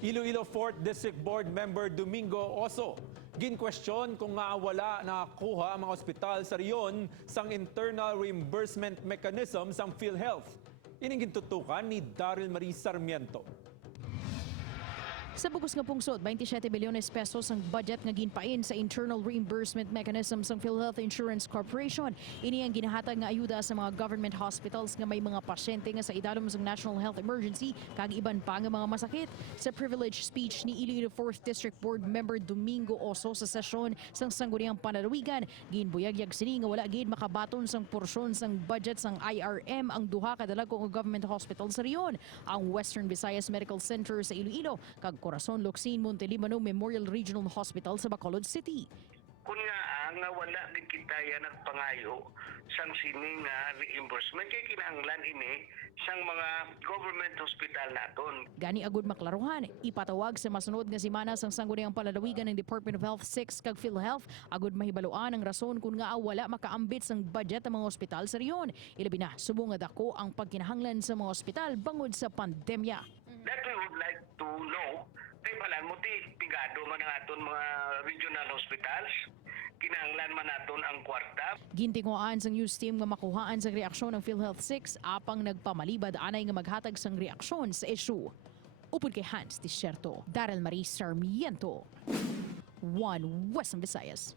Iloilo 4th District Board Member Domingo Oso. Ginkwestiyon kung wala nakakuha ang mga ospital sa Rehiyon sang internal reimbursement mechanism sang PhilHealth. Ining gintutukan ni Daryl Marie Sarmiento. Sa bugos nga pungsod, 27 bilyones pesos ang budget nga ginpain sa internal reimbursement mechanism sa PhilHealth Insurance Corporation. Ini ang ginahatag nga ayuda sa mga government hospitals nga may mga pasyente nga sa idalom sa national health emergency kag iban pa nga mga masakit. Sa privilege speech ni Iloilo 4th District Board Member Domingo Oso sa sesyon sang sangguniang panalawigan, ginbuyagyag sini nga wala gid makabaton sang porsyon sang budget sang IRM ang duha ka dalagong government hospital sa Rehiyon, ang Western Visayas Medical Center sa Iloilo kag Corazon Locsin Montelibano Memorial Regional Hospital sa Bacolod City. Kung nga wala din kita yan nagpangayo sang sining reimbursement kay kinahanglan ini sang mga government hospital naton. Gani agud maklaruhan, ipatawag sa masunod nga semana sang sangguniang palalawigan ng Department of Health 6 kag PhilHealth agud mahibaluan ang rason kung nga wala makaambit sang budget ang mga ospital sa Rehiyon. Ilabi na subong nga dako ang pagkinahanglan sa mga ospital bangod sa pandemya. That we would like to know, kay palan mo ti pigado man ang aton mga regional hospitals, kinahanglan man naton ang kwarta. Gintinguan sang news team nga makuhaan sa reaksyon ng PhilHealth 6 apang nagpamalibad anay nga maghatag sang reaksyon sa issue. Upod kay Hans Tisierto, Daryl Marie Sarmiento, 1 Western Visayas.